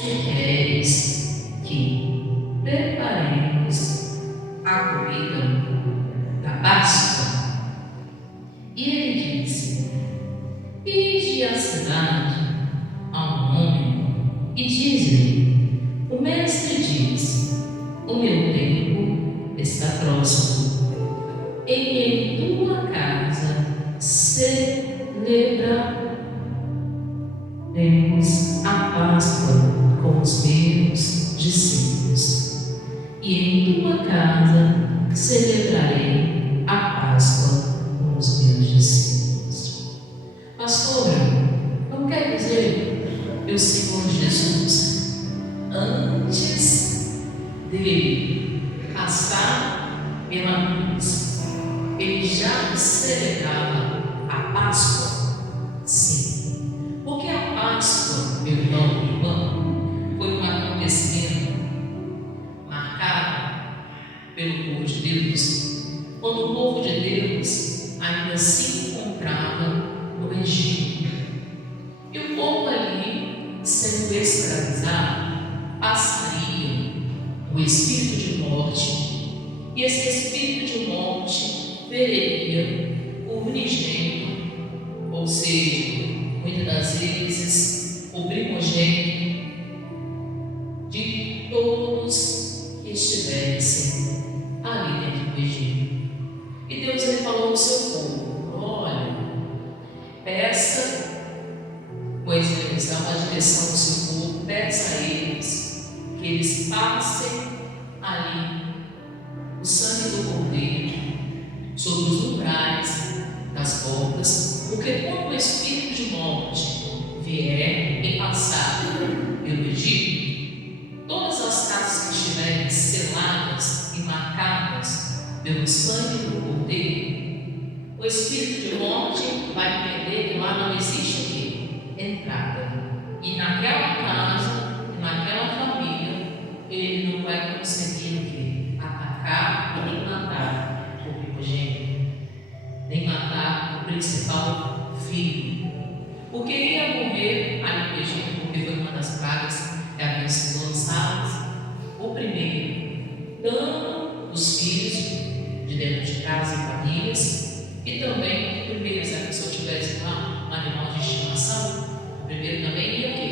Queres que preparemos a comida da Páscoa? E ele disse: ide à cidade a um homem e diz-lhe: o mestre diz, o meu tempo está próximo, em tua casa celebraremos a Páscoa com os meus discípulos, e em tua casa celebrarei a Páscoa com os meus discípulos. Pastora, não quer dizer que o Senhor Jesus, antes de passar pela cruz, ele já celebrava a Páscoa? Sim, porque a Páscoa, meu irmão e irmã, foi um acontecimento marcado pelo povo de Deus, quando o povo de Deus ainda se encontrava no Egito. E o povo ali, sendo escravizado, passaria o espírito de morte, e esse espírito de morte veria o unigênito, ou seja, muitas das vezes o primogênito de todos que estivessem ali dentro do Egito. E Deus ele falou ao seu povo: olha, peça, Moisés dá uma direção ao seu povo, peça a eles que eles passem ali o sangue do cordeiro sobre os umbrais das portas, porque quando o espírito de morte vier e passar pelo Egito, todas as casas que estiverem seladas e marcadas pelo sangue do cordeiro, o espírito de morte vai entender que lá não existe o quê? Entrada. E naquela casa, naquela família, ele não vai conseguir o quê? Atacar e nem matar o primogênito, nem matar o principal filho, porque ia morrer ali no Egito, porque foi uma das pragas que haviam sido lançadas. O primeiro, tanto os filhos de dentro de casa e famílias, e também o primeiro, se a pessoa tivesse lá um animal de estimação, o primeiro também ia o quê?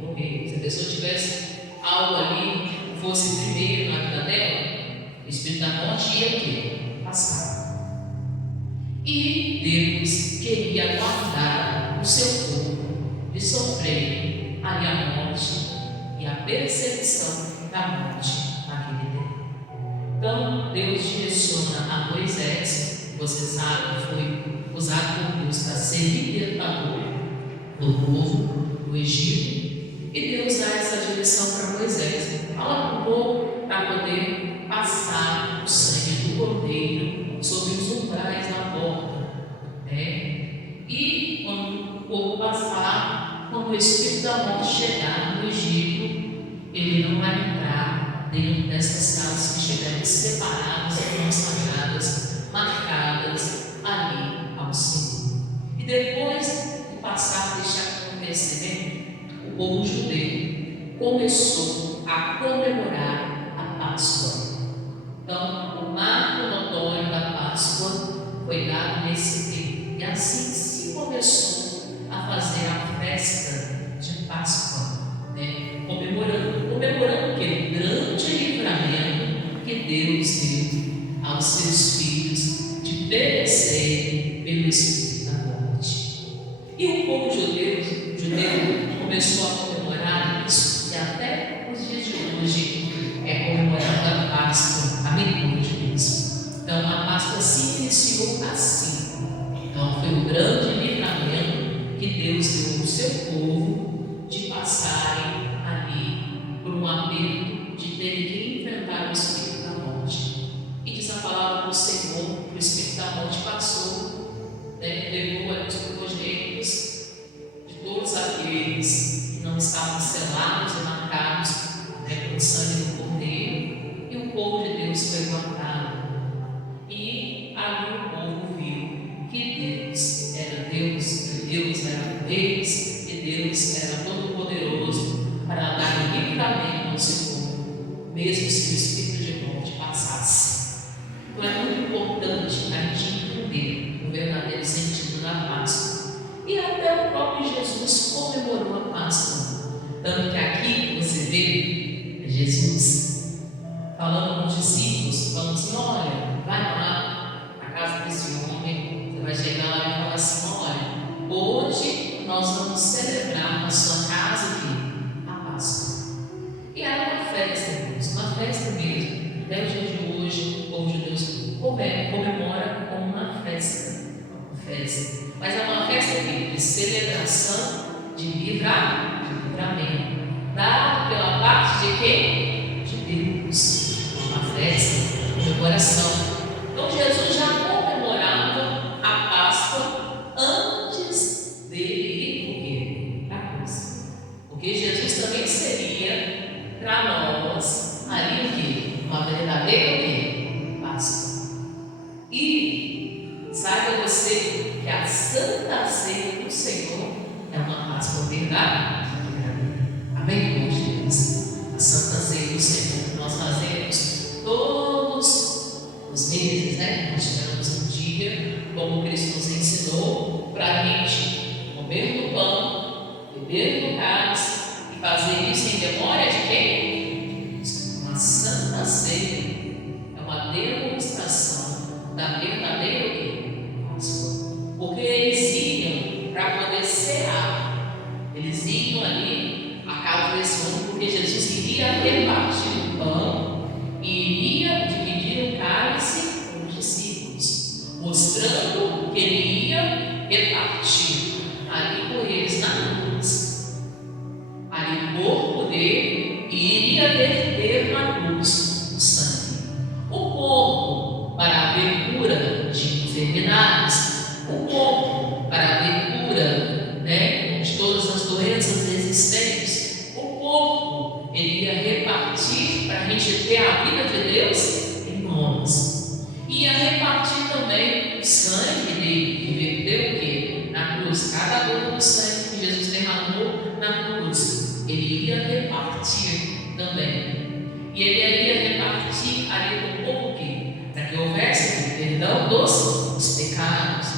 Morrer. Se a pessoa tivesse algo ali que fosse primeiro na vida dela, o espírito da morte ia o quê? Passar. E Deus queria guardar o seu povo de sofrer ali a morte e a perseguição da morte naquele tempo. Então Deus direciona a Moisés, você sabe, foi usado por Deus para ser libertador do povo do Egito, e Deus dá essa direção para Moisés: fala para o povo para poder passar o sangue do cordeiro sobre os umbrais da porta, e quando o povo passar, quando o espírito da morte chegar no Egito, ele não vai entrar dentro dessas casas que estiverem separadas e consagradas, marcadas ali ao Senhor. E depois de passar deste acontecimento, o povo judeu começou a comemorar a Páscoa. Então, o marco notório da Páscoa foi dado nesse tempo, e assim se começou a fazer a festa de Páscoa, comemorando o que? O grande livramento que Deus deu aos seus filhos de perecer pelo espírito da morte. E o povo judeu começou a comemorar isso, e até os dias de hoje é comemorada a Páscoa. Amém, de Deus. Então a Páscoa se iniciou assim. Então foi um grande livramento que Deus deu ao seu povo de passarem ali por um aperto de terem que enfrentar o espírito da morte. E diz a palavra do Senhor que o espírito da morte passou, levou ali os primogênitos de todos aqueles que não mesmo se o espírito de morte passasse. Então é muito importante a gente entender o verdadeiro sentido da Páscoa. E até o próprio Jesus comemorou a Páscoa. Tanto que aqui você vê Jesus falando com os discípulos, falando assim: olha, vai lá na casa desse homem, você vai chegar lá e falar assim: olha, hoje nós vamos celebrar na sua casa aqui a Páscoa. E era uma festa, irmãos, uma festa mesmo. Até o dia de hoje, o povo de Deus comemora como uma festa. Mas é uma festa de celebração, de livramento, dado pela parte de quem? De Deus. Uma festa de comemoração. Então Jesus já comemorava a Páscoa antes dele ir para a cruz. Porque Jesus também seria para nós ali o quê? Uma verdadeira Páscoa. E saiba você que a Santa Ceia do Senhor é uma Páscoa verdadeira. Amém, irmãos de Deus? A Santa Ceia do Senhor nós fazemos todos os meses, né? Nós tivemos um dia, como Cristo nos ensinou, para a gente comer do pão, beber do cálice e fazer isso em memória de quem? Uma Santa Ceia é uma demonstração da verdadeira Páscoa. Porque eles iam para poder cear, eles iam ali à casa desse homem, porque Jesus iria repartir o pão e iria dividir o cálice com os discípulos, mostrando que ele ia repartir ali por eles na cruz, ali por poder, e iria verter na cruz o sangue, o corpo para haver cura de enfermidades, o corpo para haver cura, né, de todas as doenças existentes, o corpo ele ia repartir para a gente ter a vida de Deus em nós, ia repartir também o sangue dele, que verteu o quê? Na cruz, cada gota do sangue que Jesus derramou na cruz, ele ia repartir também, e ele ia repartir ali no povo para que houvesse perdão dos pecados,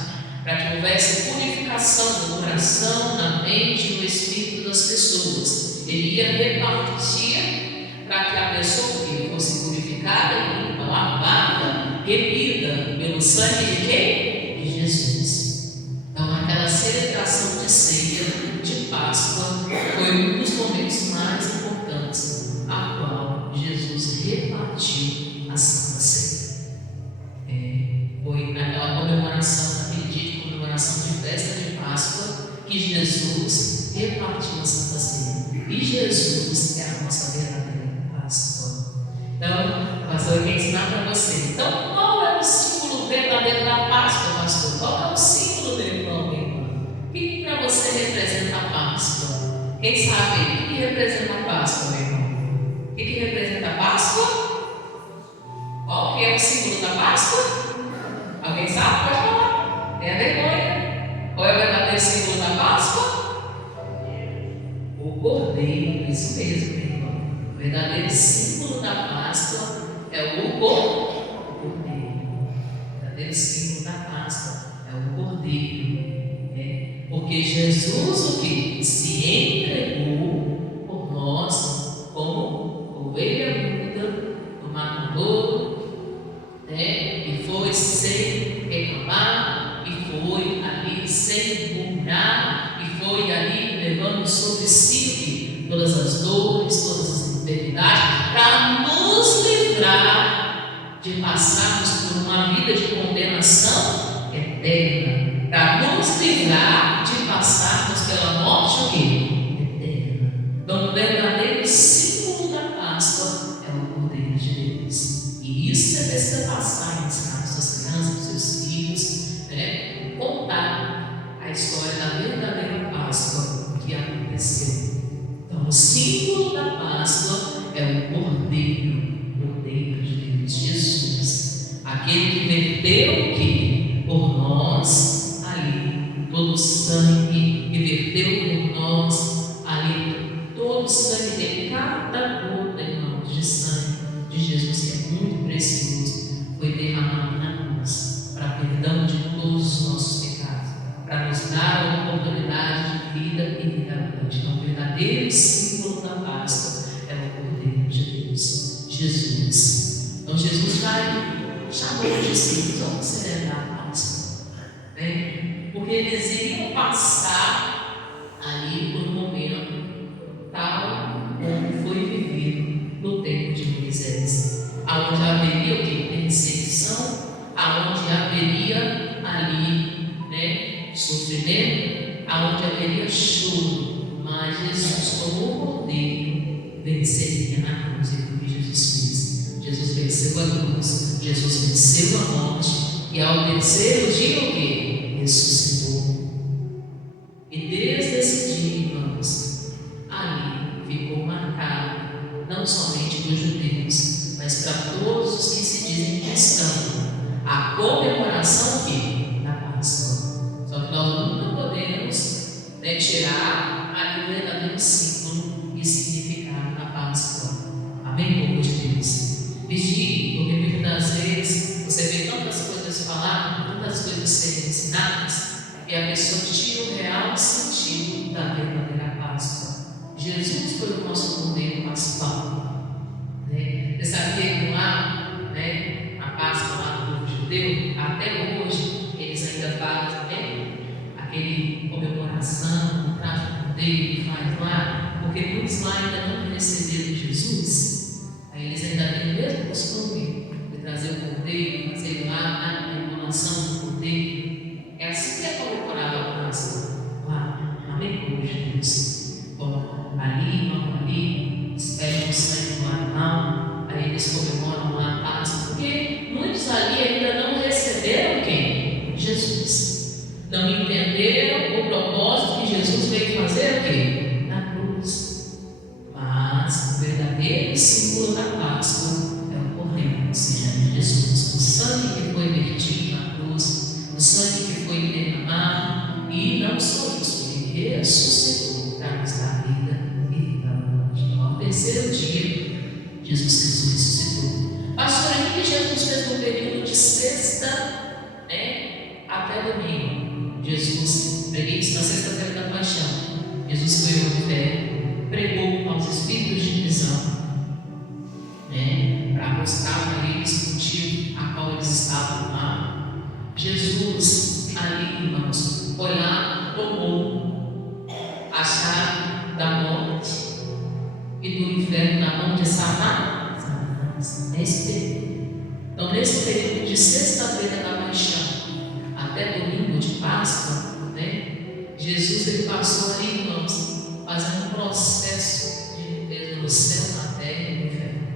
para que houvesse purificação do coração, da mente e do espírito das pessoas. Ele ia repartir para que a pessoa que fosse purificada, limpa, lavada, remida pelo sangue de quem? De Jesus. Então aquela celebração de ceia, de Páscoa, foi um dos momentos mais importantes a qual Jesus repartiu a Santa Ceia. Foi naquela comemoração, naquele dia de comemoração de festa de Páscoa, que Jesus repartiu a Santa Ceia. E Jesus é a nossa verdadeira Páscoa. Então, pastor, eu quero ensinar para você. Então, qual é o símbolo verdadeiro da Páscoa, pastor? Qual é o símbolo dele, o que para você representa a Páscoa? Quem sabe o que representa a Páscoa, meu irmão? O que representa a Páscoa? Qual que é o símbolo da Páscoa? Alguém sabe? Pode falar. Tenha vergonha. Qual é o verdadeiro símbolo da Páscoa? O Cordeiro. Isso mesmo, meu irmão. O verdadeiro símbolo da Páscoa é o Cordeiro. O verdadeiro símbolo da Páscoa é o Cordeiro. Porque Jesus, o que? Se entregou por nós como ovelha muda no matadouro, e foi sem reclamar, e foi ali sem murmurar, e foi ali levando sobre si todas as dores, todas as enfermidades, para nos livrar de passarmos por uma vida de condenação eterna, para nos livrar de passarmos pela morte eterna. Então, o verdadeiro símbolo da Páscoa é o Cordeiro de Deus. E isso é precisa passar nas casas das crianças, dos seus filhos, contar a história da verdadeira Páscoa que aconteceu. Então, o símbolo da Páscoa é o Cordeiro de Deus, Jesus, aquele que verteu o que? Por nós ali, todo o sangue, que verteu por nós ali, todo o sangue dele, cada gota, irmãos, de sangue, os discípulos: vamos celebrar a Páscoa, né? Porque eles iriam passar ali por um momento tal como foi vivido no tempo de Moisés, aonde haveria o que? Perseguição, aonde haveria ali, né, sofrimento, aonde haveria choro, mas Jesus, como o cordeiro, venceria na cruz. E foi o que Jesus fez. Jesus venceu a cruz, Jesus venceu a morte, e ao terceiro dia o que? Ressuscitou. E desde esse dia, irmãos, ali ficou marcado, não somente para os judeus, mas para todos os que se dizem cristãos, a comemoração da Páscoa. Só que nós nunca podemos, né, tirar ali o verdadeiro símbolo e significado da Páscoa. Amém, povo de Deus? Vigie, porque muitas das vezes você vê tantas coisas faladas, tantas coisas serem ensinadas, e a pessoa tira o real sentido da verdadeira Páscoa. Jesus foi o nosso cordeiro pascual, né? Você sabia que lá, né, a Páscoa lá do povo judeu, até hoje eles ainda fazem, né, aquele comemoração, traz o cordeiro e faz lá, porque muitos lá ainda não receberam Jesus. Aí eles ainda têm o mesmo costume de trazer o cordeiro, fazer lá a emulação do cordeiro. É assim que é comemorada a Páscoa lá. Amém, povo de Deus? Bom, ali, esperam o sangue do animal, aí eles comemoram lá a Páscoa, porque muitos ali ainda não receberam quem? Jesus. Não entenderam o propósito que Jesus veio fazer o quê? Na cruz. Mas o verdadeiro símbolo da Páscoa é o cordeiro, ou seja, Jesus. O sangue que foi vertido na cruz, o sangue que foi derramado, e não só isso, ele ressuscitou para nos dar vida e vida abundante. Então, ao terceiro dia, Jesus Cristo ressuscitou. Pastor, o que Jesus fez no período de sexta, né, até domingo? Jesus, preguei isso na sexta-feira da paixão. Jesus foi ao inferno, pregou aos espíritos de prisão, né, para mostrar para eles o motivo a qual eles estavam lá. Jesus, ali, irmãos, foi lá, tomou a chave da morte e do inferno na mão de Satanás. Nesse período. Então, nesse período de sexta-feira da paixão até domingo de Páscoa, né, Jesus ele passou ali, irmãos, fazendo um processo de limpeza no céu, na terra e no inferno.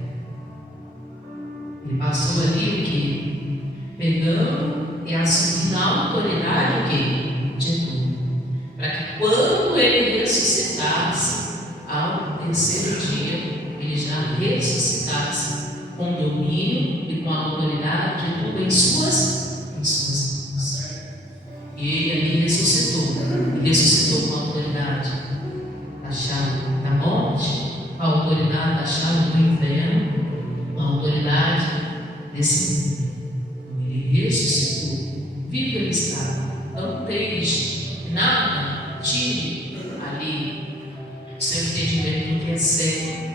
Ele passou ali o que? Pegando e assumindo a autoridade o que? De tudo. Para que quando ele ressuscitasse, ao terceiro dia, ele já ressuscitasse com domínio e com a autoridade de tudo em suas mãos. E ele ali ressuscitou com a autoridade da chave da morte, com a autoridade da chave do inferno, com a autoridade desse mundo. Ele ressuscitou, vivo ele está. Não deixe nada, tire ali o seu entendimento do que é sério.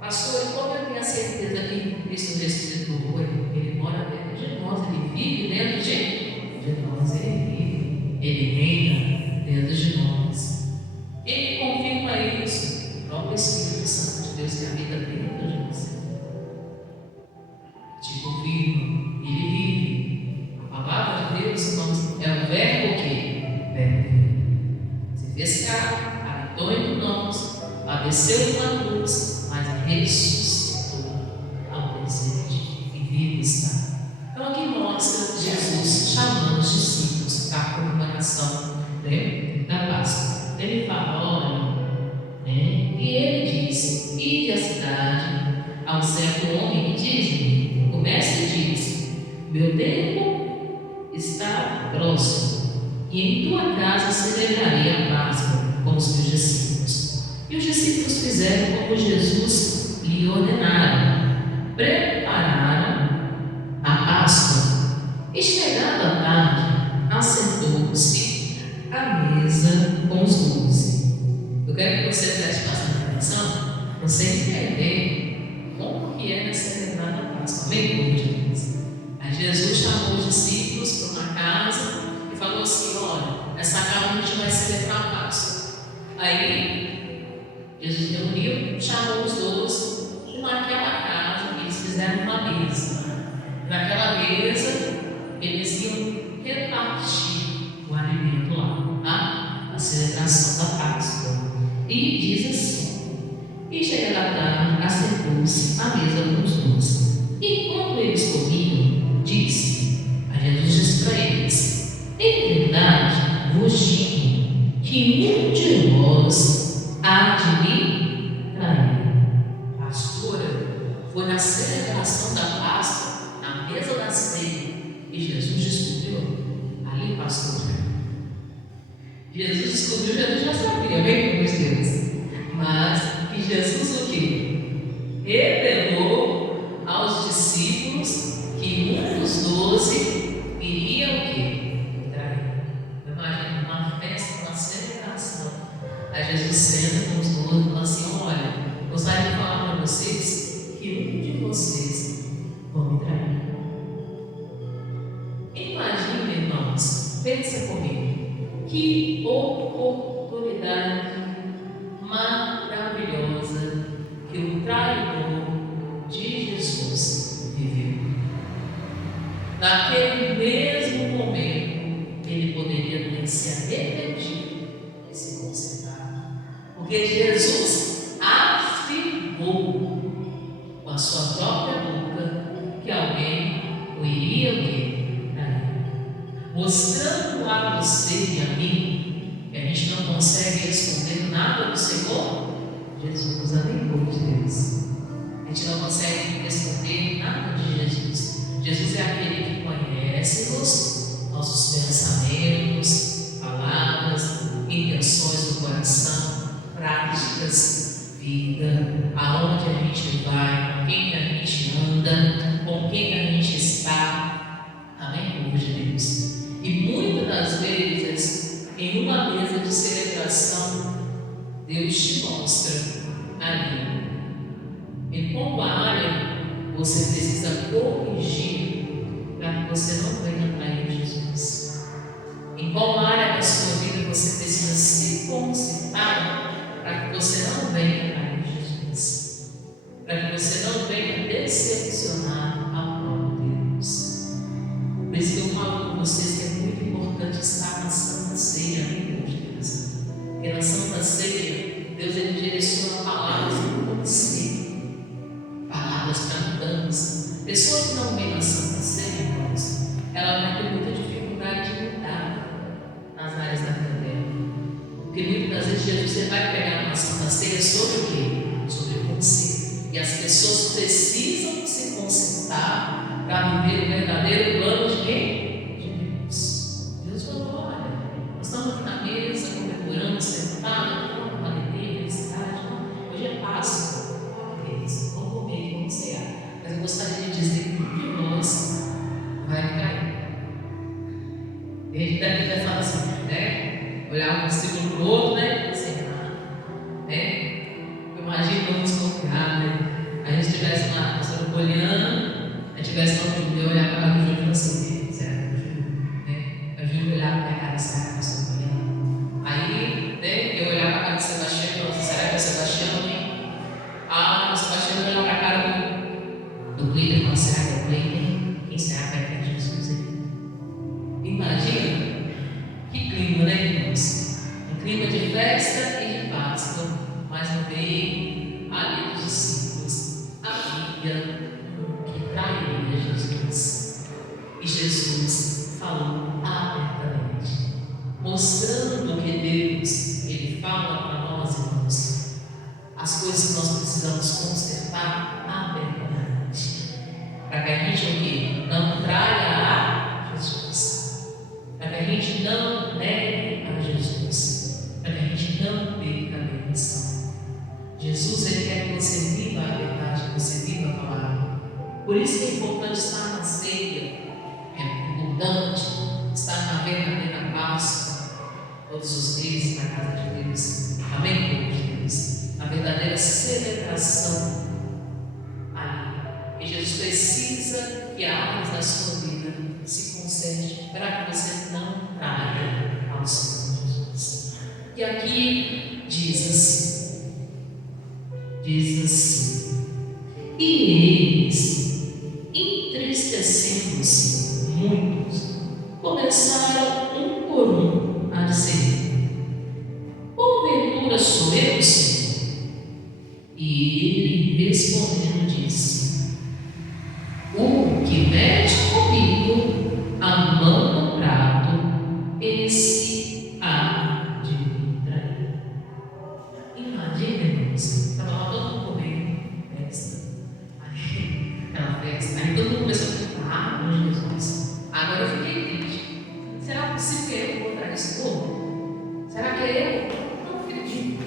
Pastor, como eu tenho a certeza que Cristo ressuscitou? Ele mora dentro de nós, ele vive dentro de nós, ele vive, ele reina dentro de nós. Ele confirma isso, o próprio Espírito Santo de Deus que habita dentro de você. Te confirma, ele vive. A palavra de Deus, irmãos, é o verbo que? Verbo. Você fez carne, habitou entre nós, padeceu na cruz, mas ressuscitou ao terceiro dia e vivo está. Então aqui mostra Jesus chamando os discípulos para a comemoração, né, da Páscoa. Ele fala, olha, né, e ele disse: ide à cidade ao certo homem que diz-me, o mestre diz, meu tempo está próximo, e em tua casa celebrarei a Páscoa com os teus discípulos. E os discípulos fizeram como Jesus lhe ordenaram, prepararam a Páscoa, e chegada a tarde, assentou-se à mesa com os 12. Eu quero que você preste bastante atenção, para você entender como que era celebrada a Páscoa. Amém, povo de Deus? Aí Jesus chamou os discípulos para uma casa e falou assim: olha, nessa casa a gente vai celebrar a Páscoa. Aí Jesus reuniu, chamou os 12 e naquela casa eles fizeram uma mesa. Naquela mesa eles iam repartir o alimento lá, tá? A celebração da Páscoa. E diz assim: e chegando a tarde, assentou-se à mesa com os 12. Enquanto eles comiam, disse: a Jesus disse para eles: em verdade vos digo que um de vós há de me trair. Pastora, foi na celebração da Páscoa, na mesa da ceia, e Jesus descobriu ali, pastora. Jesus descobriu, Jesus já sabia, bem, meus Deus. Mas que Jesus o quê? Revelou aos discípulos que um dos 12 iria o quê? Trair. Imagina uma festa, uma celebração. Aí Jesus senta com os 12 e fala assim: olha, gostaria de falar para vocês que um de vocês vão me trair. Imagina, irmãos, pensa comigo, que oportunidade maravilhosa que o traidor de Jesus viveu. Naquele mesmo momento, ele poderia ter se arrependido e se consertado, porque Jesus afirmou com a sua própria boca que alguém o iria trair, mostrando a você e a mim que a gente não consegue esconder nada do Senhor Jesus, amigo de Deus. A gente não consegue esconder nada de Jesus. Jesus é aquele que conhece-nos, nossos pensamentos, palavras, intenções do coração, práticas, vida, aonde a gente vai, com quem a gente anda, com quem a gente está. Amém, povo de Deus? E muitas das vezes, em uma mesa de celebração, Deus te mostra ali em qual área você precisa corrigir para que você não venha trair Jesus. Em qual área da sua vida você precisa se consertar para que você não venha trair Jesus. Para que você não venha decepcionar ao próprio Deus. Por isso que eu falo com vocês que é muito importante estar na Santa Ceia, amigos de Deus. Porque na Santa Ceia, Deus ele direciona palavras para você, palavras para mudança. Pessoa que não vem na Santa Ceia, irmãos, ela vai ter muita dificuldade de mudar nas áreas da vida dela. Porque muitas das vezes Jesus você vai pegar uma Santa Ceia sobre o quê? Sobre você. E as pessoas precisam se consertar para viver o verdadeiro plano de quem? De Deus. Deus falou: olha, nós estamos aqui na mesa comemorando, sentados, com alegria, felicidade. Hoje é Páscoa. Vamos comer, vamos cear. Mas eu gostaria de dizer que um de nós vai cair. E a gente deve pensar assim, né? Olhar um discípulo para o outro, né? Assim, né? Eu imagino que vamos confiar, né? A gente estivesse lá, a pastora Poliana, a gente estivesse lá no Júlio, olhar para a Júlio e falar assim: será que o Júlio, né? A Júlio olhar para a minha cara e será que a pastora Poliana? Aí, né? Eu olhar para a cara do Sebastião e falar assim: será que é o Sebastião, hein? Ah, o Sebastião olhar para a cara do Cleiton e falar: será que é o Cleiton? Quem será que vai ter Jesus aí? Imagina que clima, né, irmãos? Um clima de festa e de Páscoa, mas no meio ali dos discípulos havia que trairia Jesus. E Jesus falou abertamente, mostrando que Deus, ele fala para nós, irmãos, as coisas que nós precisamos consertar abertamente, para que a gente o quê? Não traia a Jesus, para que a gente não negue a Jesus, para que a gente não perca a benção. Jesus, ele quer que você viva a verdade, que você viva a palavra. Por isso que é importante estar na ceia, é importante estar na verdadeira Páscoa, todos os dias na casa de Deus. Amém, povo de Deus? Na verdadeira celebração ali. E Jesus precisa que áreas da sua vida diz assim: e eles, entristecendo-se muitos, começaram um por um a dizer: porventura sou eu, Senhor? E ele respondendo disse: o que mete comigo a mão no prato, esse há de me trair. Imagina, irmãos, estava lá todo mundo comendo festa. Aquela festa. Aí todo mundo começou a cantar, meu Jesus. Agora eu fiquei triste. Será possível que eu vou trair esse povo? Será que é eu? Não acredito.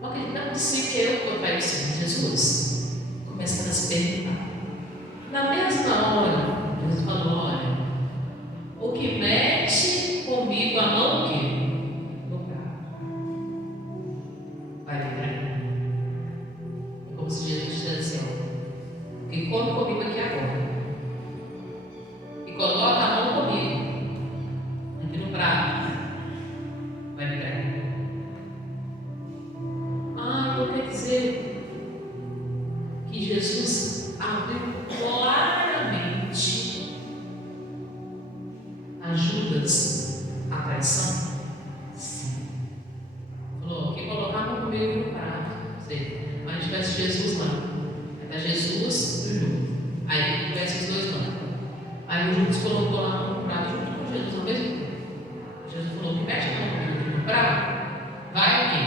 Não acredito, não é possível que eu vou trair o Senhor Jesus. Começando a se perguntar. Na mesma hora, Jesus falou: olha, o que mexe comigo a mão, o quê? No prato. Vai lembrar? É como se Jesus dissesse assim: ó, que come comigo aqui agora. E coloca a mão comigo aqui no prato. Vai lembrar? Eu quero dizer que Jesus abriu claramente a Judas a traição. Sim. Falou: quem colocar a mão comigo no prato, sei. Mas a gente peça Jesus lá. Aí está Jesus e o Judas. Aí peça os dois lá. Aí o Judas colocou lá a mão no prato junto com Jesus ao mesmo tempo. Jesus falou: que mete a mão comigo no prato, vai quem?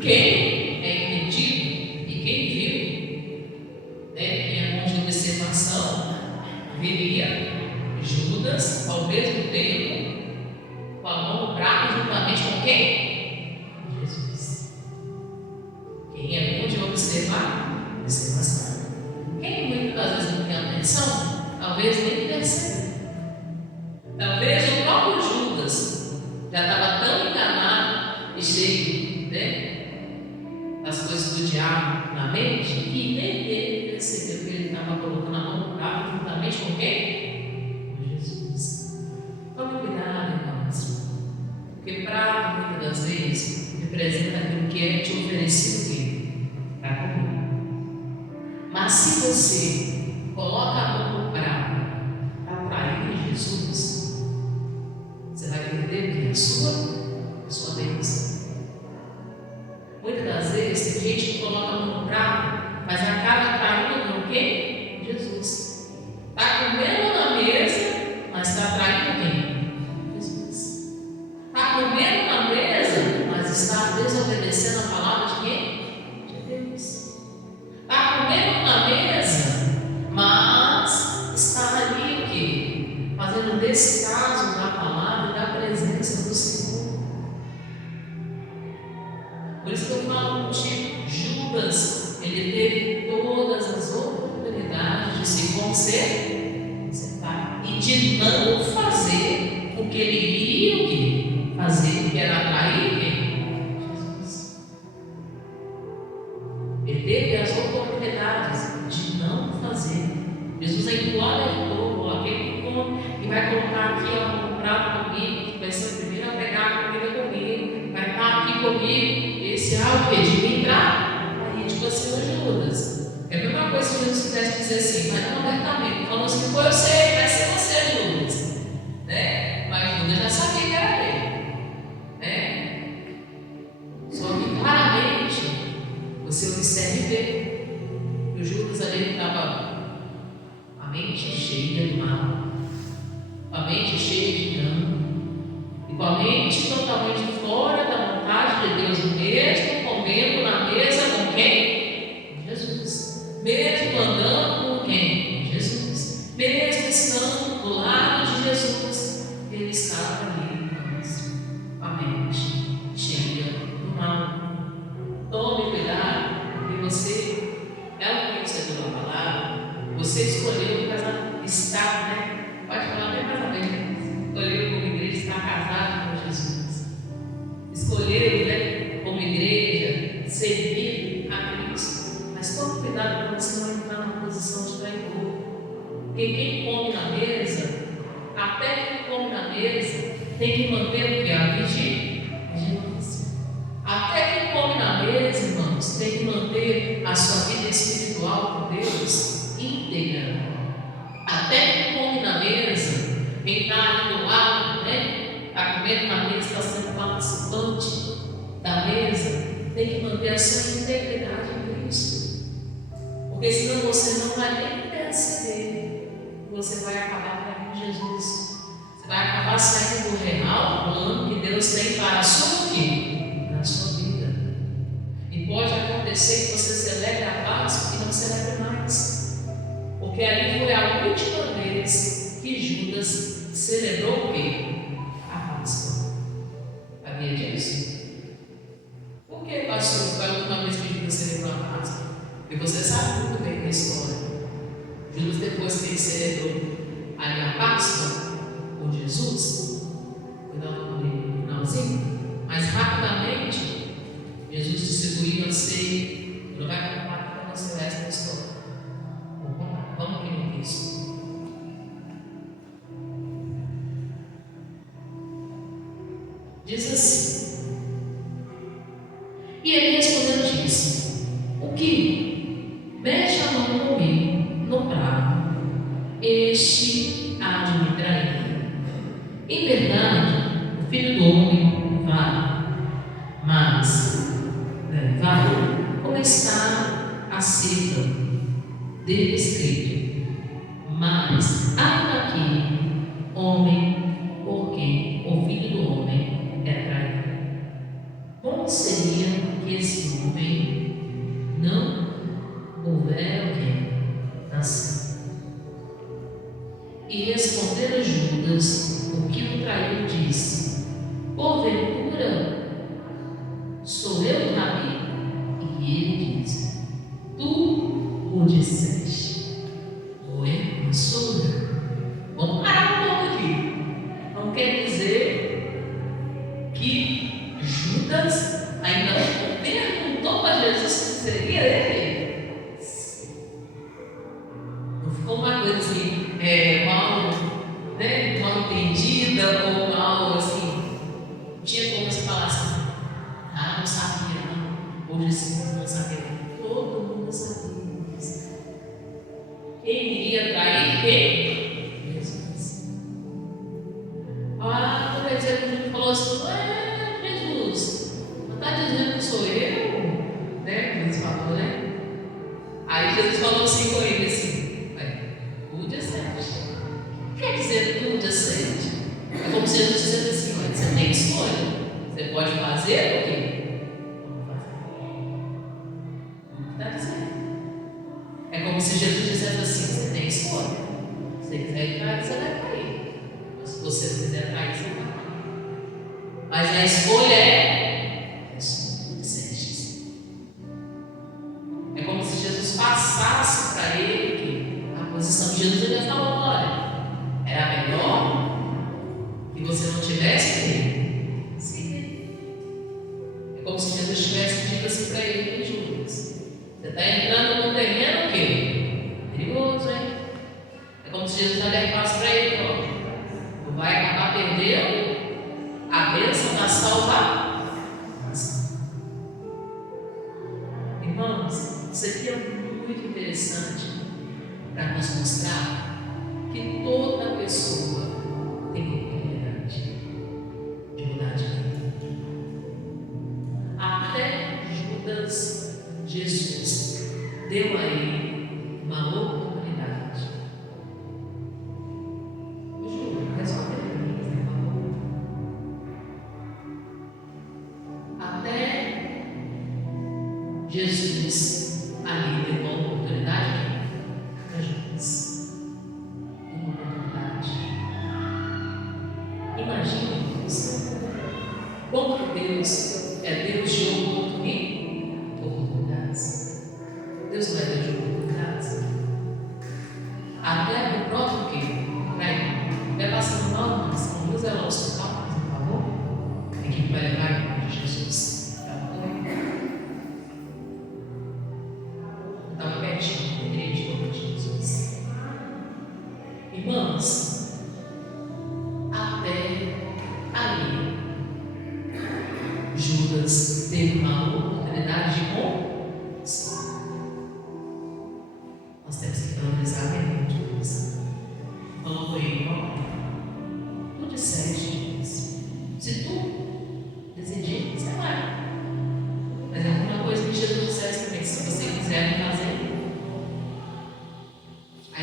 Quem é entendido e quem viu, quem é bom de observação, veria Judas ao mesmo tempo com a mão no prato juntamente com quem? Jesus. Quem é bom de observar, observação. Quem muitas vezes não tem atenção, talvez nem perceba. Talvez o próprio Judas já estava tão enganado e cheio, das coisas do diabo na mente, que nem ele percebeu que ele estava colocando a mão no prato juntamente com quem? Com Jesus. Tome cuidado, irmãos, porque prato, muitas das vezes, representa aquilo que é te oferecido para comer. Mas se você coloca a mão no prato para trair Jesus, você vai perder o que? A sua bênção. Muitas das vezes tem gente que coloca a mão no prato, mas acaba traindo o quê? Jesus. Está comendo na mesa, mas está traindo quem? Jesus. Está comendo na mesa, mas está desobedecendo a palavra de quem? De Deus. Está comendo na mesa, mas está ali o quê? Fazendo descaso da palavra e da presença do Senhor. Por isso que eu falo contigo, Judas, ele teve todas as oportunidades de se consertar e de não fazer o que ele iria fazer, que era atrair quem? Jesus. Ele teve as oportunidades de não fazer. Jesus ainda alertou aquele que come e vai colocar aqui um prato comigo, que vai ser o primeiro a pegar a comida comigo, vai estar aqui comigo. Esse algo que de me entrar, aí tipo assim, ô Judas. É a mesma coisa se Jesus quisesse dizer assim, mas não abertamente, falando assim, pô, eu sei, vai ser você, Judas. Mas Judas já sabia que era ele. Só que claramente você observa e vê que o Judas ali estava a mente cheia do mal, a mente cheia de engano, e com a mente totalmente fora da vontade de Deus, mesmo comendo na mesa com quem? Jesus. Mesmo andando com quem? Jesus. Mesmo estando do lado de Jesus, ele estava ali, com a mente cheia do mal. Tome cuidado, porque você é o conhecedor da palavra, você escolheu estar, pode falar bem mais ou menos, escolheu como igreja estar casado com Jesus. Escolheu, como igreja, servir a Cristo. Mas tome cuidado para você não entrar numa posição de traidor. Porque quem come na mesa, até quem come na mesa, tem que manter o que? A vigilância. Até quem come na mesa sua vida espiritual com Deus íntegra. Até que come na mesa, quem está ali do lado, né? Está comendo na mesa, está sendo participante da mesa, tem que manter a sua integridade em Cristo. Porque senão você não vai nem perceber que você vai acabar traindo Jesus. Você vai acabar saindo do real plano que Deus tem para a sua vida, na sua vida. E pode acontecer que você celebre a Páscoa e não celebre mais. Porque ali foi a última vez que Judas celebrou o quê? A Páscoa. Sabia disso? Por que, pastor, foi a última vez que Judas celebrou a Páscoa? Porque você sabe muito bem da história. Judas, depois que ele celebrou ali a Páscoa com Jesus, no finalzinho, mas rapidamente, Jesus distribuiu a ceia. Não vai contar para você essa história. Vamos aqui no texto. Diz assim: e ele respondendo disse: o que mete a mão comigo no prato, este há de me trair. Em verdade, o filho do homem vai, mas vai, como está a cifra dele escrito, mas há aqui homem por quem o filho do homem é traído. Como seria que esse homem não houvera nascido? E respondendo Judas, o que o traiu, disse: porventura sou eu, Rabi? E ele disse: tu o disseste. Oi, sou eu. Vamos parar um pouco aqui. Não quer dizer que Judas ainda perguntou para Jesus se seria ele. Não ficou uma coisa assim, mal entendida ou mal assim. Não tinha como se falar assim: ah, não sabia, não. Hoje sim, não sabia. Todo mundo sabia. Quem iria trair quem? Jesus. Ah, quer dizer que a gente falou assim: Jesus, não está dizendo que sou eu? Né? Jesus falou, né? Aí Jesus falou assim com ele assim: o disseste. Quer dizer tu disseste? É como se Jesus dissesse assim: você tem escolha. Você pode fazer o quê? Está dizendo. É como se Jesus dissesse assim: você tem escolha. Se você quiser cair, você vai cair. Mas se você não quiser cair, você vai cair. Mas a escolha é disseste. É como se Jesus passasse para ele que a posição de Jesus, ele falou: olha, era melhor que você não tivesse feito. Sim. É como se Jesus tivesse dito assim para ele: Judas, você está entrando num terreno o quê? Perigoso, hein? É como se Jesus alertasse para ele: ó, tu vai acabar perdendo a bênção da salvação. Irmãos, isso aqui é muito interessante para nos mostrar que toda pessoa tem oportunidade de mudar de vida. Até Judas, Jesus deu a ele uma oportunidade. Judas, resolve para mim, por favor. Até Jesus ali deu uma oportunidade para Judas. Uma oportunidade. Imagine isso. Como Deus é Deus de oportunidades. Deus não é Deus de oportunidades. Até o próprio que vai passando mal, mas conduz ela ao hospital, por favor. A equipe vai levar em nome de Jesus. Estava pertinho, igreja em nome de Jesus. Irmãos, até ali, Judas teve uma oportunidade de conversão.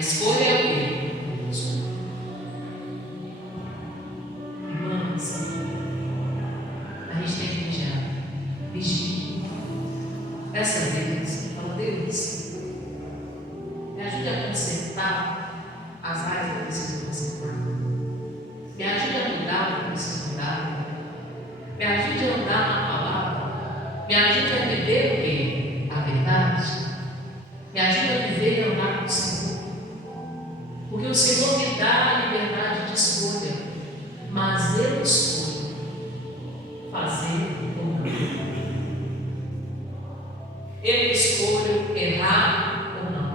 escolha é o quê? Irmãos, a gente tem que vigiar. Peça a Deus, fala, Deus, me ajude a consertar as áreas que eu preciso consertar. Me ajude a mudar o que eu preciso mudar. Me ajude a andar na palavra. Me ajude a viver o quê? A verdade. Me ajude a viver e andar com o Senhor. Porque o Senhor me dá a liberdade de escolha. Mas eu escolho fazer ou não. Eu escolho errar ou não.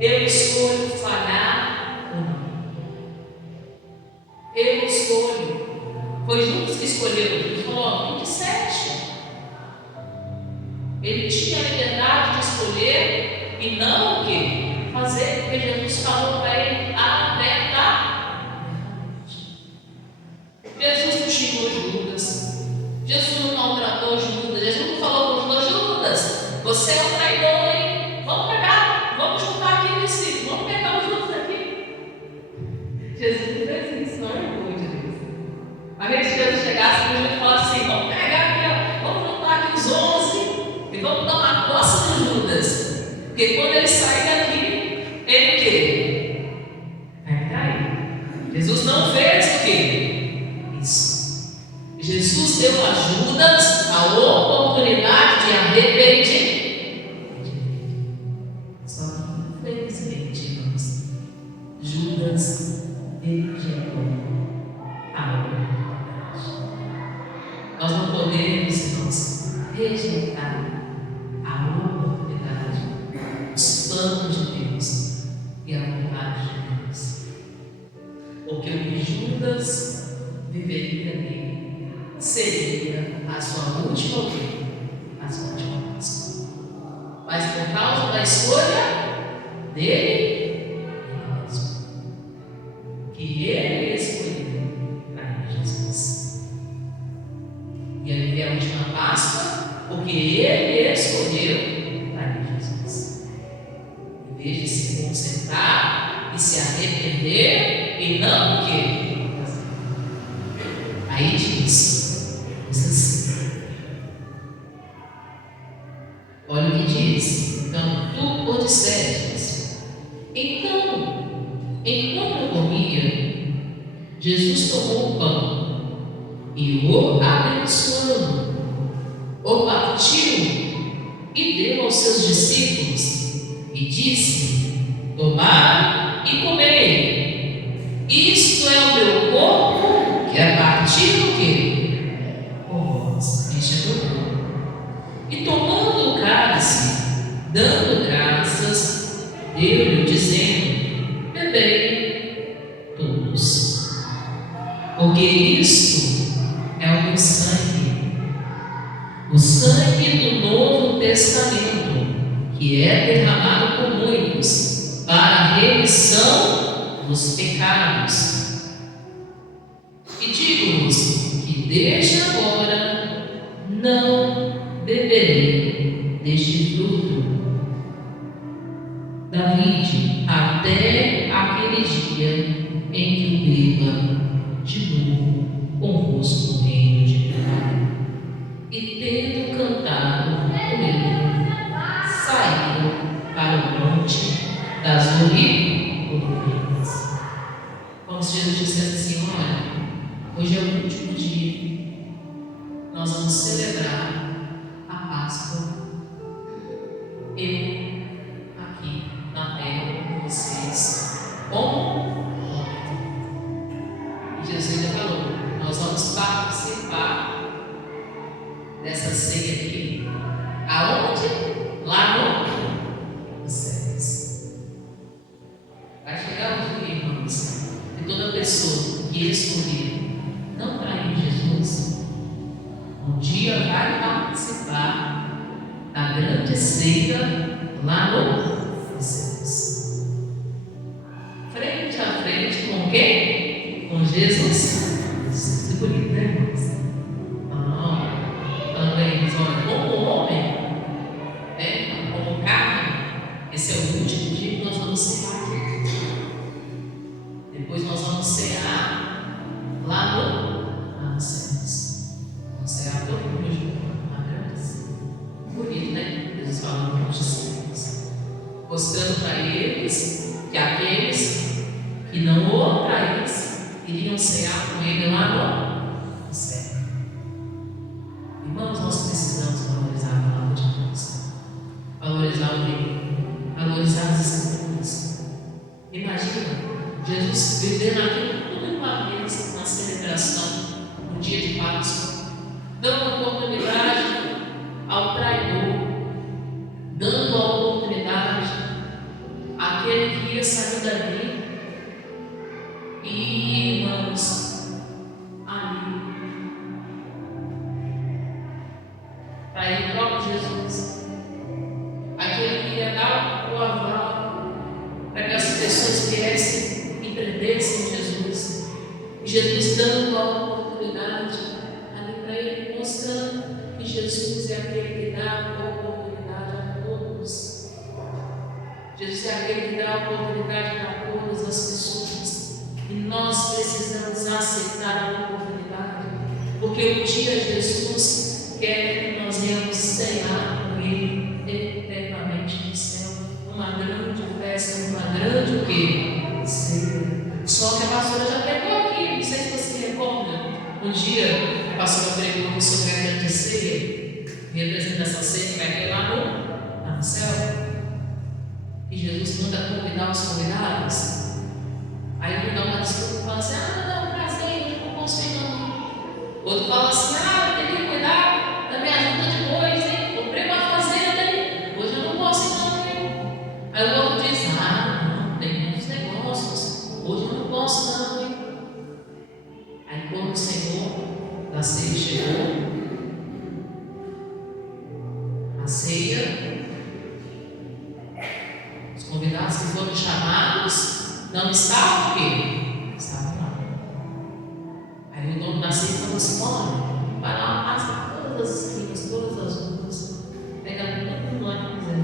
Eu escolho falhar ou não. Eu escolho. Foi Judas que escolheu. Ele falou: 27. Ele tinha a liberdade de escolher e não o quê? Fazer, porque Jesus falou para ele apertar. Jesus não xingou Judas. Jesus não maltratou Judas. Jesus não falou para Judas: você é um traidor, hein? Vamos pegar, vamos juntar aqui os discípulos, vamos pegar os Judas aqui. Jesus não fez isso, não é muito de Deus. A vez que Jesus chegasse para ele e falasse assim: vamos pegar aqui, ó, vamos juntar aqui os 11 e vamos dar uma coça no Judas. Porque quando ele sair daqui, ele o quê? Vai cair. Jesus não fez o quê? Isso. Jesus deu a Judas a oportunidade de arrepender. Só que, infelizmente, irmãos, Judas rejeitou a oportunidade. Nós não podemos, irmãos, rejeitar a oportunidade, os planos de Deus e a vontade de Deus. Porque o que Judas viveria nele seria a sua última vida, a sua última Páscoa. Mas por causa da escolha dele mesmo, que ele escolheu para Jesus. Ia viver a última Páscoa porque ele escolheu para Jesus. Em vez de se consertar e se arrepender e não o quê? Aí diz assim. Olha o que diz. Então, tu o disseste. Então, enquanto comia, Jesus tomou o pão e o abençoando, o partiu e deu aos seus discípulos e disse: tomai e comei, isto é o meu corpo que é partido o quê? Por vós. Este é meu corpo. E tomando o cálice, dando graças, deu-lhe dizendo: bebei todos, porque isto é o meu sangue, o sangue do Novo Testamento, que é derramado por muitos para a remissão dos pecados. E digo-vos que desde agora não beberei deste fruto da vide até aquele dia em que eu beba de novo convosco no reino de Deus. E tendo cantado com ele, saíram para o monte das Oliveiras. Como se Jesus dissesse assim: olha, hoje é o último dia, nós vamos celebrar a Páscoa. Eu aqui na terra com vocês, e Jesus ainda falou: nós vamos participar dessa ceia aqui. Aonde? Lá nos céus. Vai chegar um dia, irmãos, que toda pessoa que escolher não trair Jesus, um dia vai participar da grande ceia lá nos céus. Frente a frente com quem? Com Jesus. Isso é bonito, né, irmãos? Falando para eles: olha, como homem, como carne, esse é o último dia que nós vamos ser Jesus falando com os discípulos, mostrando para eles que aqueles que não o traíssem iriam cear com ele lá no céu. Irmãos, nós precisamos valorizar a palavra de Deus, valorizar o Rei, valorizar as Escrituras. Imagina Jesus vivendo aquilo tudo em uma vez, na celebração, no dia de Páscoa, dando oportunidade ao traidor, dando a oportunidade àquele que ia sair dali. E, irmãos, ali, para ele próprio Jesus, aquele que ia dar o aval para que as pessoas viessem e prendessem Jesus, Jesus dando a oportunidade ali para ele, mostrando que Jesus é aquele que dá a oportunidade a todos. Jesus é aquele que dá a oportunidade para todas as pessoas. E nós precisamos aceitar a oportunidade, porque um dia Jesus quer que nós venhamos cear com Ele eternamente no céu, uma grande festa, uma grande o quê? Ceia. Só que a pastora já pregou aqui, não sei se você se recorda. Um dia a pastora pregou sobre a grande ceia, representa essa ceia que vai ter lá no céu. E Jesus manda convidar os convidados. Aí um dá uma desculpa e fala assim: não, casei, hoje não posso ir não. Outro fala assim: eu tenho que cuidar da minha junta de bois, hein? Comprei uma fazenda, hein? Hoje eu não posso ir não, hein? Aí o outro diz: não, tem muitos negócios, hoje eu não posso não, hein? Aí quando o Senhor da ceia chegou, a ceia, os convidados que foram chamados não estavam o quê? Estavam lá. Aí o dono da ceia falou assim: olha, vai lá, passa todas as esquinas, todas as ruas, pega tudo lá que quiser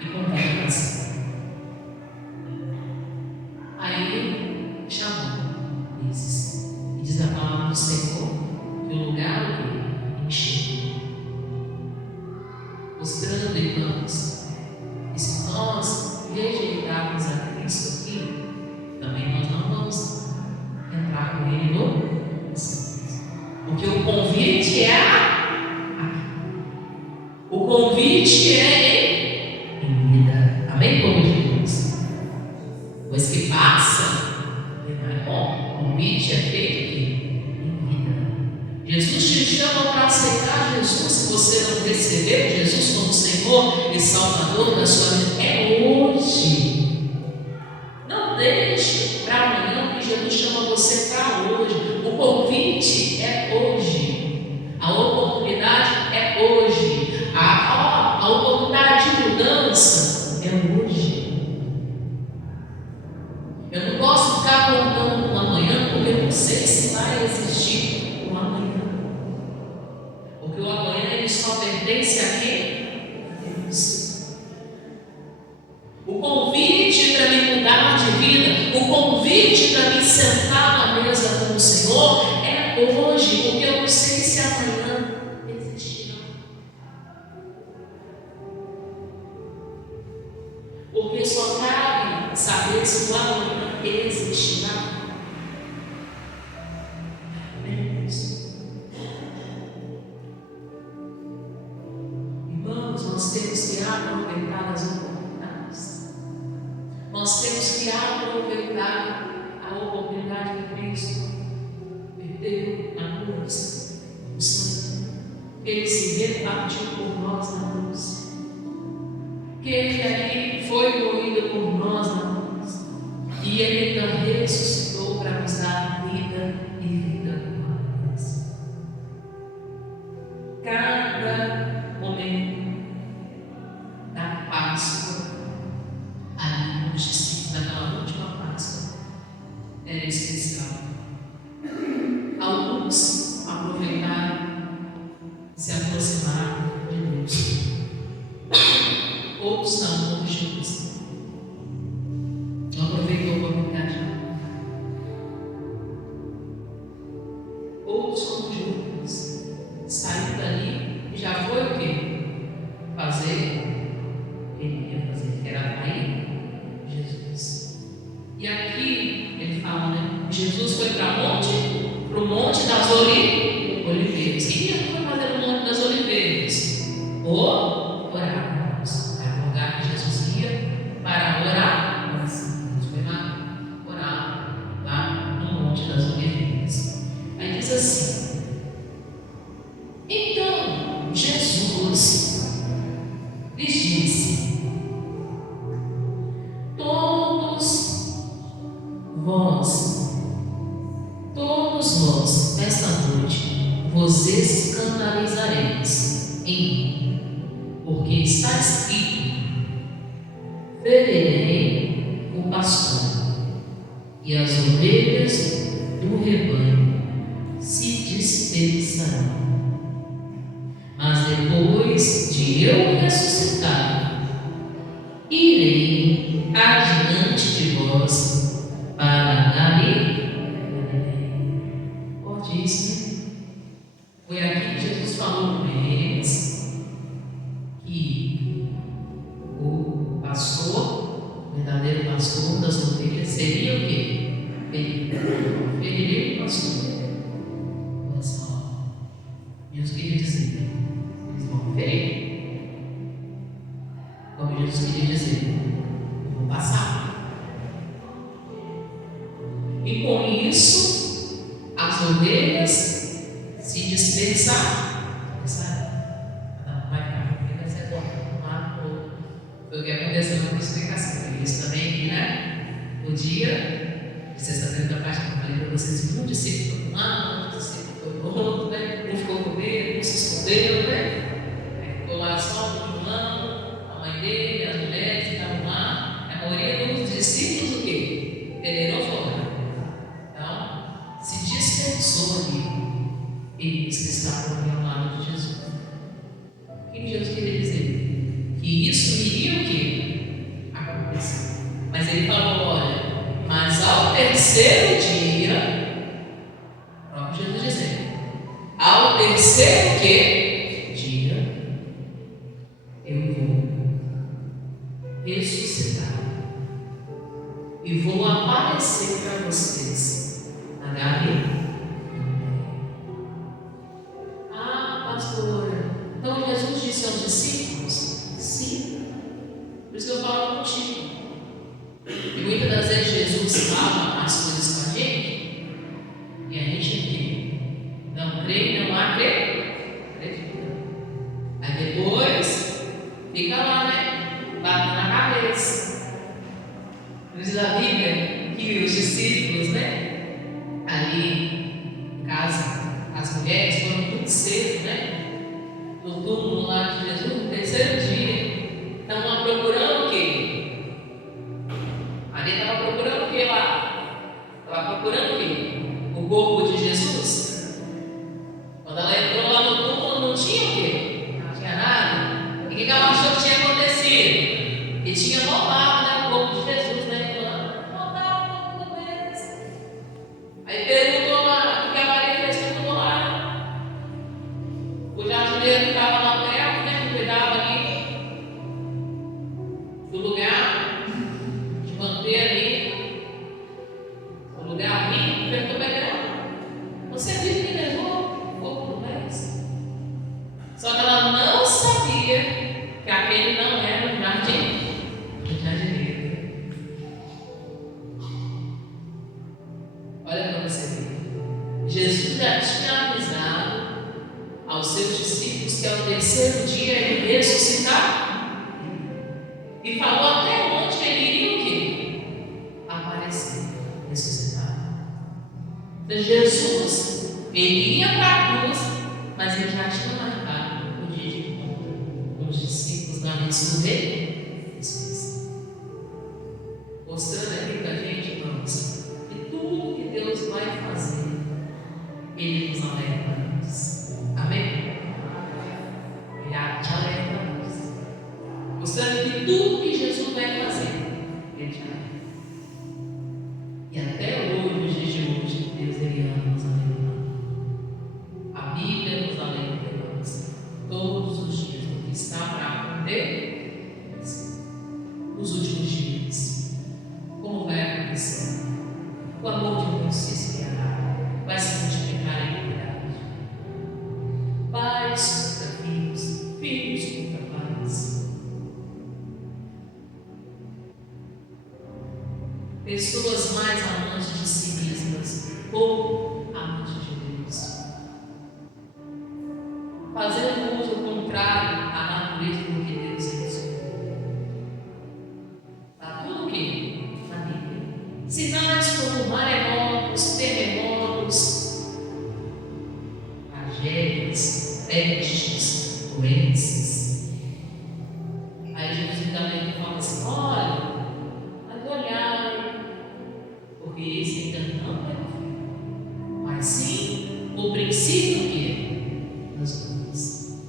e convida para a ceia. Aí ele chamou esses e diz a palavra do Senhor que o lugar o quê? Encheu, mostrando, irmãos, e se nós rejeitarmos a Cristo aqui, também nós não vamos entrar com Ele no céu. Porque o convite é aqui. O convite é em vida. Amém, povo de Deus? Pois que passa, não é bom. O convite é feito aqui em vida. Jesus te chama para aceitar Jesus. Se você não recebeu Jesus como Senhor e Salvador da sua vida, é hoje. Não deixe para amanhã, que Jesus chama você para hoje. O convite é hoje. A oportunidade é hoje. A oportunidade de mudança é hoje. Eu não posso ficar contando com amanhã, porque eu não sei se vai existir um amanhã. Porque o amanhã ele só pertence a quem? Deus. O convite para me mudar de vida, o convite para me sentar na mesa com o Senhor é hoje, porque eu não sei se amanhã existirá. Porque só cabe saber se o amanhã existirá. Nós temos que aproveitar as oportunidades. Nós temos que aproveitar a oportunidade que Cristo perdeu na cruz, o sangue, que Ele se repartiu por nós na cruz, que Ele ali foi moído por nós na cruz, e Ele ainda ressuscitou para nos dar vida e vida gloriosa. Cada momento da Páscoa, ali nos discípulos daquela última Páscoa, era especial. Alguns aproveitaram e se aproximaram de Deus, outros não, como Jesus. Não aproveitou a oportunidade. Outros, como Judas, saíram escandalizareis em mim, porque está escrito: ferirei o pastor, e as ovelhas do rebanho se dispersarão. Mas depois de eu ressuscitar, irei adiante de vós para Galiléia. Pode isso, né? Foi aqui que Jesus falou com eles que o pastor, o verdadeiro pastor das ovelhas, seria o quê? Feriria o pastor. Olha só, Jesus queria dizer: eles vão ferir. Como Jesus queria dizer: eu vou passar. E com isso, as ovelhas se dispersaram. Não, vai ficar, porque vai ser bom. Foi o que aconteceu na explicação. Isso também aqui, né? No dia de sexta-feira da Páscoa, eu falei para vocês: um discípulo foi um outro discípulo foi o outro, né? Um ficou com medo, um se escondeu, né? Ficou lá só um a mãe dele, as mulheres que estavam lá. A maioria dos discípulos, o quê? Perderam fora. Então, se dispersou ali. Eles que estavam ao lado de Jesus. O que Jesus queria dizer? Que isso iria o quê? Acontecer. Mas ele falou: olha, mas ao terceiro dia, o próprio Jesus dizendo, ao terceiro dia, eu vou ressuscitar e vou aparecer para vocês na Galiléia. Pastora, então Jesus disse aos discípulos? Sim. Por isso que eu falo contigo. E muitas das vezes Jesus fala as coisas com a gente e a gente não crê, não acredita. Aí depois fica lá, né? Batendo na cabeça. Diz a Bíblia que os discípulos, né? Ali em casa, as mulheres foram muito cedo, né? No túmulo lá de Jesus, no terceiro dia. Estavam lá procurando o quê? Maria estava procurando o quê lá? Estava procurando o quê? O corpo de Jesus. Quando ela entrou lá no túmulo, não tinha o quê? Não tinha nada. E o que ela achou que tinha acontecido? Que tinha roubado, né, o corpo de Jesus, né? Roubaram o corpo deles. Aí perguntou lá, o que a Maria fez com o lá? O jardineiro ficava lá perto, né? Que cuidava ali do lugar, de manter ali o lugar limpo, perguntou para ela: você viu que levou o corpo do Mestre? Só que ela não sabia que aquele não era o jardineiro. Olha para você ver. Jesus já tinha avisado aos seus discípulos que ao terceiro dia ele ressuscitar. E falou até onde que ele iria o quê? Aparecer, ressuscitar. Então Jesus, ele ia para a cruz, mas ele já tinha marcado o dia de encontro com os discípulos na ressurreição. Mostrando aqui para a gente, irmãos, que tudo que Deus vai fazer, ele nos alerta antes. Amém? Ele te alerta antes. Mostrando que tudo que Jesus vai fazer, ele te alerta. E até hoje, nos dias de hoje, Deus ele ama nos alertando. A Bíblia nos alerta, irmãos, todos os dias do que está para acontecer nos últimos dias. Como vai acontecer? O amor de Deus se esfriará, vai se multiplicar a iniquidade. Pais contra filhos, filhos contra pais. Pessoas mais amantes de si mesmas ou amantes de Deus. Fazendo uso contrário à natureza do que Deus resolveu. Está tudo o quê? Na Bíblia. Sinais como maremotos, terremotos, tragédias, pestilências. Aí Jesus também fala assim: olha, mas olhar, porque esse ainda não é o fim, mas sim o princípio que das coisas.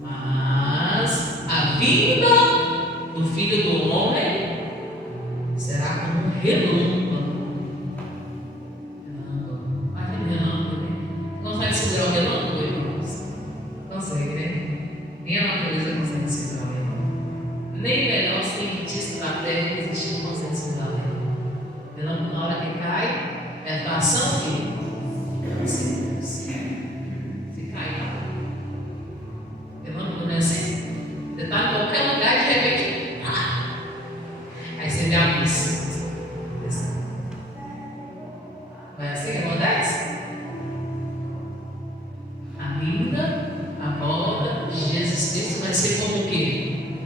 Mas a vinda do Filho do Homem será como um relâmpago. Consegue segurar o relâmpago, irmãos? Consegue, né? Nem a natureza consegue segurar o relâmpago. Nem o melhor cientista da Terra que existe não consegue segurar o relâmpago. O relâmpago, na hora que cai, é a atração que se cai lá. O relâmpago não é assim? Você está em qualquer lugar e de repente, aí você vê a luz. Não é assim que acontece? A vinda, a volta de Jesus Cristo vai ser como o quê?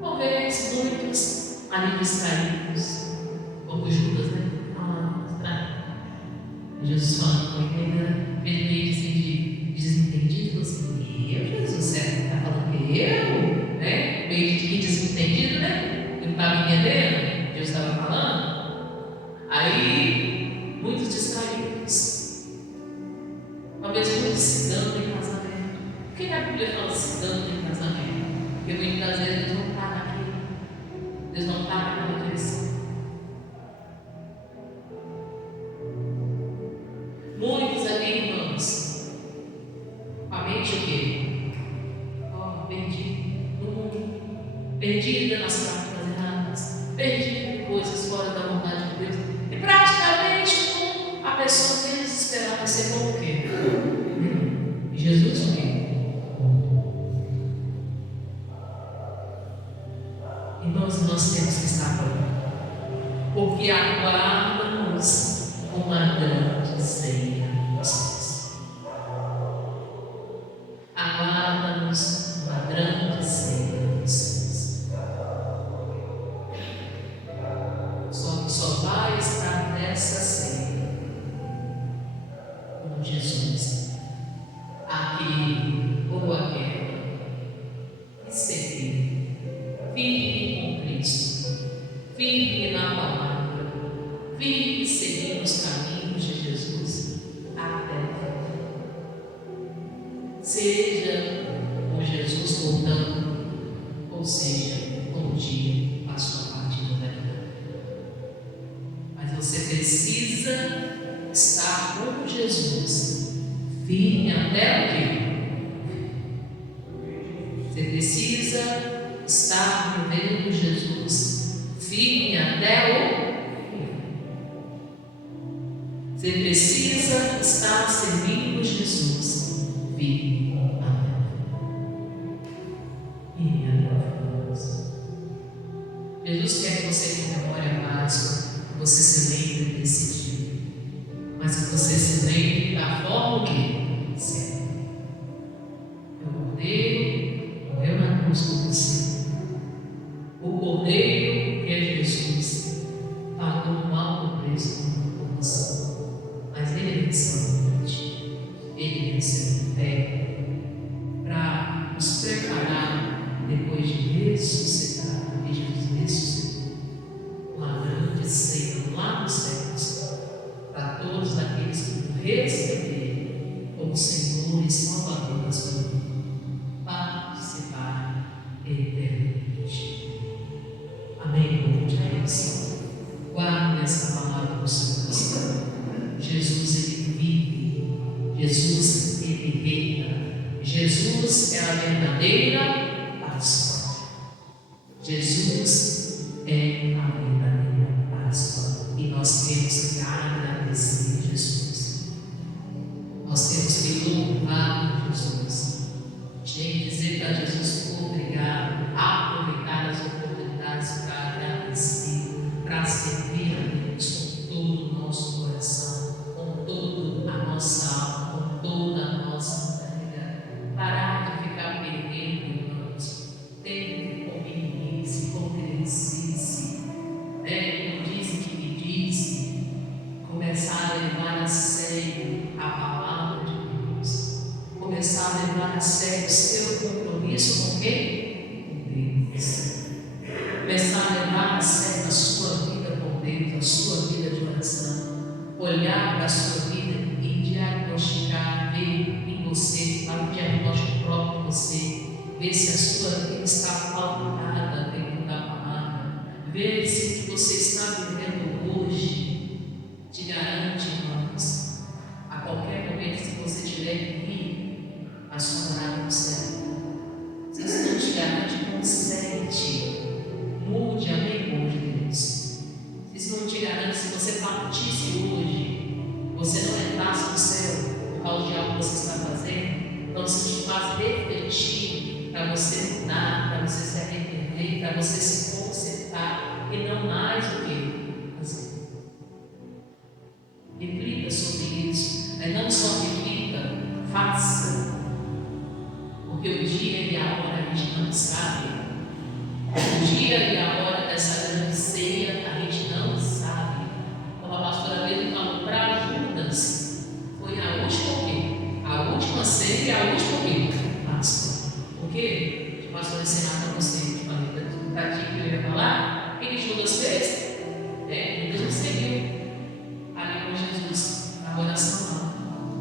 Talvez muitos ali distraídos, como Judas, né? Distraído. Jesus falando com ele, meio assim de desentendido, assim: eu, Jesus, certo? Está falando que eu, né? Meio de desentendido, né? Não estava entendendo o que eu estava falando. Aí, muitos distraídos, talvez muitos se dando em casamento. Por que a Bíblia fala se dando em casamento? Porque muitas vezes Deus não está naquilo, Deus não está naquela direção. Muitos ali, irmãos, com a mente o quê? Perdido no mundo, perdido nas práticas erradas, perdido em coisas fora da vontade de Deus. E praticamente a pessoa que eles esperavam ser como o quê? E Jesus o quê? Irmãos, nós temos que estar prontos, porque aguarda-nos uma grande ceia dos céus. Aguarda-nos uma grande ceia dos céus. Só vai estar nessa ceia com Jesus, aquele ou aquela que servir, firme com Cristo, firme na palavra, firme seguindo os caminhos de Jesus até o fim. Seja com Jesus voltando, ou seja, com o dia a sua partida da vida. Mas você precisa estar com Jesus, firme até o quê? Você precisa estar vivendo Jesus, firme até o fim. Você precisa estar servindo Jesus, firme até o fim. Jesus quer que você comemore a Páscoa, que você se lembre desse dia, mas que você se lembre da forma que certa. O Cordeiro morreu na cruz por você. O Cordeiro, que é Jesus, pagou um alto preço por você. Mas ele venceu a morte, ele venceu a fé, para nos preparar depois de ressuscitar, porque Jesus ressuscitou, uma grande ceia lá nos céus, para todos aqueles que o receberem como Senhor e Salvador da sua vida, participar eternamente. Amém, povo de Deus? Guarde essa palavra no seu coração. Jesus, ele vive. Jesus, ele reina. Jesus é a verdadeira Páscoa. Jesus é a verdadeira Páscoa. E nós temos que agradecer Jesus. Nós temos que louvar Jesus. Tem que dizer para Jesus obrigado, aproveitar as oportunidades para agradecer, para servir a Deus com todo o nosso coração, com toda a nossa alma, com toda a nossa entrega. Parar de ficar perdendo, irmãos, tempo com meninice, com começar a levar a sério o seu compromisso com quem? Com Deus. Começar a levar a sério a sua vida com Deus, a sua vida de oração. Olhar para a sua vida e diagnosticar, ver em você, dar um diagnóstico próprio em você, ver se a sua vida está pautada dentro da palavra, ver se o que você está vivendo hoje te garante, irmãos, a qualquer momento, se você tiver que ir, a sua morada no céu. Se isso não te garante, consente, mude, amém, mude, Deus. Se isso não te garante, se você partisse hoje, você não entrasse no céu por causa de algo que você está fazendo, então isso te faz refletir para você mudar, para você se arrepender, para você se consertar e não mais o que fazer. Reflita sobre isso, mas não só reflita, faça, porque o dia e a hora a gente não sabe. O dia e a hora dessa grande ceia a gente não sabe. Como a pastora mesmo falou para Judas, foi a última o quê? A última ceia e a última o quê? Páscoa. Por quê? O pastor ensinar para você, está aqui que eu ia falar. O que Judas fez? Judas não seguiu ali com Jesus, na oração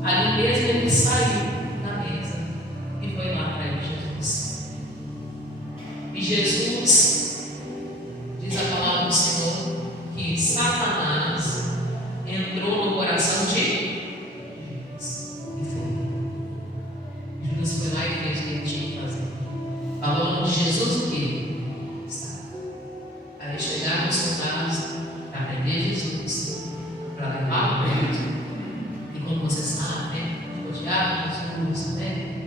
lá. Ali mesmo ele saiu da mesa e foi lá para ele, Jesus. E Jesus, diz a palavra do Senhor, que Satanás entrou no coração de Judas e foi. Judas foi lá e fez o que ele tinha que fazer. Falou de Jesus o quê? Aí chegaram os soldados para prender Jesus, para levar o preso. E como você sabe, rodearam Jesus,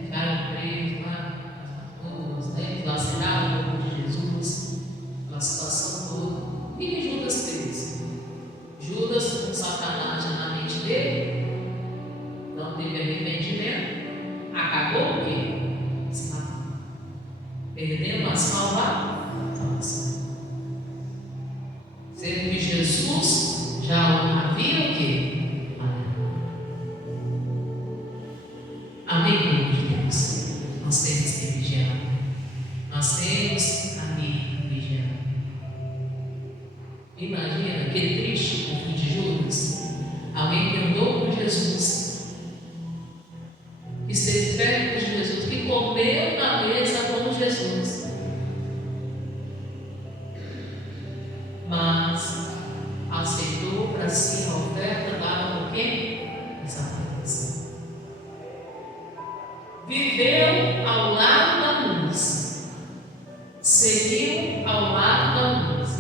ficaram presos lá, dilaceraram o corpo de Jesus, aquela situação toda. O que Judas fez? Judas, com Satanás na mente dele, não teve arrependimento, acabou o quê? Perdendo a salvação. Sendo que Jesus já havia o quê? Amém, povo de Deus. Nós temos que vigiar. Nós temos que vigiar. Imagina que triste o fim de Judas. Alguém que andou com Jesus, que esteve perto de Jesus, que comeu na mesa com Jesus, mas aceitou para si a oferta dada por quem? Satanás. Viveu ao lado da luz, seguiu ao lado da luz,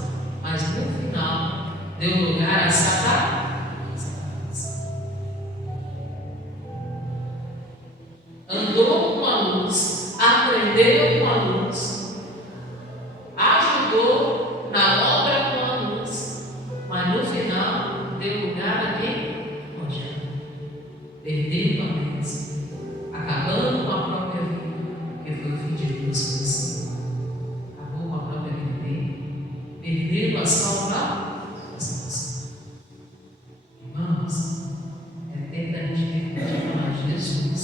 mas no final deu lugar a Satanás. Andou com a luz, aprendeu com a luz, ajudou na obra com a luz, mas no final deu lugar a quem? Perdendo a mesa, acabando com a própria vida, porque foi o fim de duas coisas. Acabou com a própria vida dele, perdendo a salvação. Irmãos, é tempo da gente refletir falar de Jesus.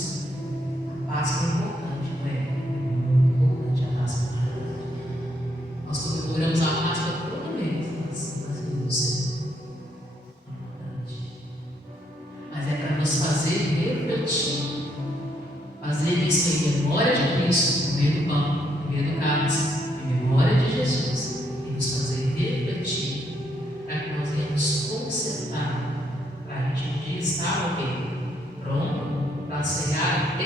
A Páscoa é importante, não é? Muito importante a Páscoa. Nós comemoramos a Páscoa todo mês, nas igrejas. Mas é para nos fazer refletir, fazer isso em memória de Cristo, comer do pão, comer do cálice, em memória de Jesus, e nos fazer refletir, para que nós venhamos consertar, para a gente um dia estar o quê? Pronto para cear e